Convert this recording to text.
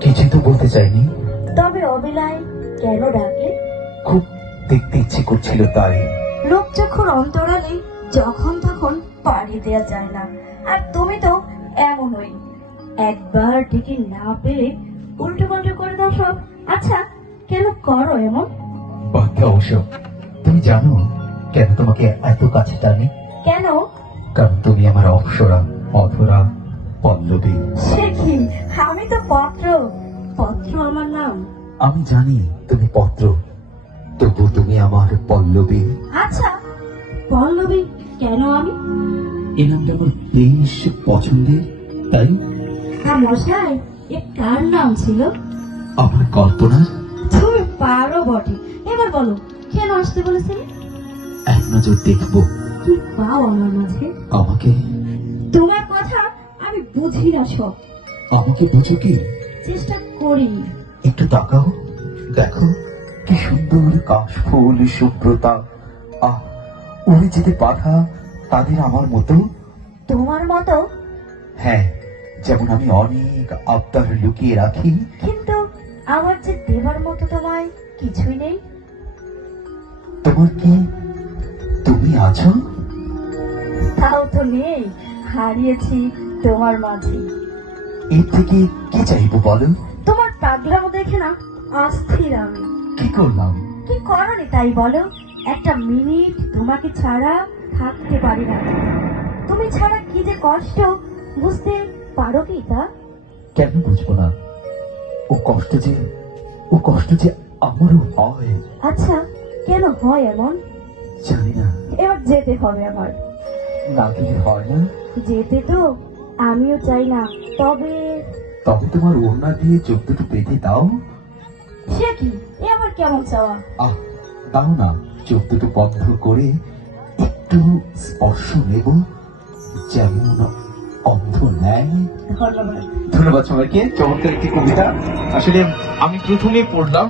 কিছু তো বলতে চাইনি। তবে অবিলায় কেন ডাকে? খুব দেখতে ইচ্ছে করছিল তাই। লোক যখন অন্তরালে যখন তখন পাড়ি দেওয়া যায় না। আর তুমি তো এমনই। একবার ডেকে না পেয়ে উল্টো পাল্টো করে দাও সব। আচ্ছা কেন করো এমন? দাও ওসব তুমি জানো কেন তোমাকে এত কাছে টানে? কেন? কারণ তুমি আমার অপসরা অধরা। পল্লবী। সে কি? আমি তো পত্র। পত্র আমার নাম। আমি জানি তুমি পত্র। তবু তুমি আমার পল্লবী। আচ্ছা পল্লবী কেন আমি? এই নামটা আমার বেশ পছন্দের তাই? হ্যাঁ মশাই এ কার নাম ছিল? আমার কল্পনা তুমি পারো বটে। এবার বলো কেন আসতে বলেছিলে? এক নজর দেখব। কি পাও আমার মাঝে। আমাকে তোমার কথা আমি বুঝি না সব। আমাকে বুঝো কি? চেষ্টা করি একটু তাকাও দেখো কি সুন্দর কাশফুল শুভ্রতা। আহ উড়ে যেতে বাধা তাদের আমার মতো? তোমার মতো? হ্যাঁ যেমন আমি অনেক আবদার লুকিয়ে রাখি। কিন্তু আমার যে দেবার মতো তোমায় কিছুই নেই। তোমার কি তুমি আছো? তাও তো নেই। হারিয়েছি তোমার মাঝে। এর থেকে কি চাইব বলো তোমার পাগলামো দেখে না অস্থির আমি। কি করলাম? কি করনি তাই বলো? একটা মিনিট তোমাকে ছাড়া থাকতে পারি না। তুমি ছাড়া কি যে কষ্ট বুঝতে পারো কি তা? কেন বুঝব না? ও কষ্ট যে ও কষ্ট যে আমারও হয়। আচ্ছা কেন হয় এমন? জানি না। এবার যেতে হবে আমার। না গেলে হয় না। যেতে তো আমিও চাই না তবে তবে তোমার ওড়না দিয়ে চোখ দুটো বেঁধে দাও। সে কি? এ আবার কেমন চাওয়া? আহ দাও না চোখ দুটো বন্ধ করে একটু স্পর্শ নেব যেমন অন্ধ নেয় ধন্যবাদ। ধন্যবাদ সবাইকে চমৎকার একটি কবিতা। আসলে আমি প্রথমে পড়লাম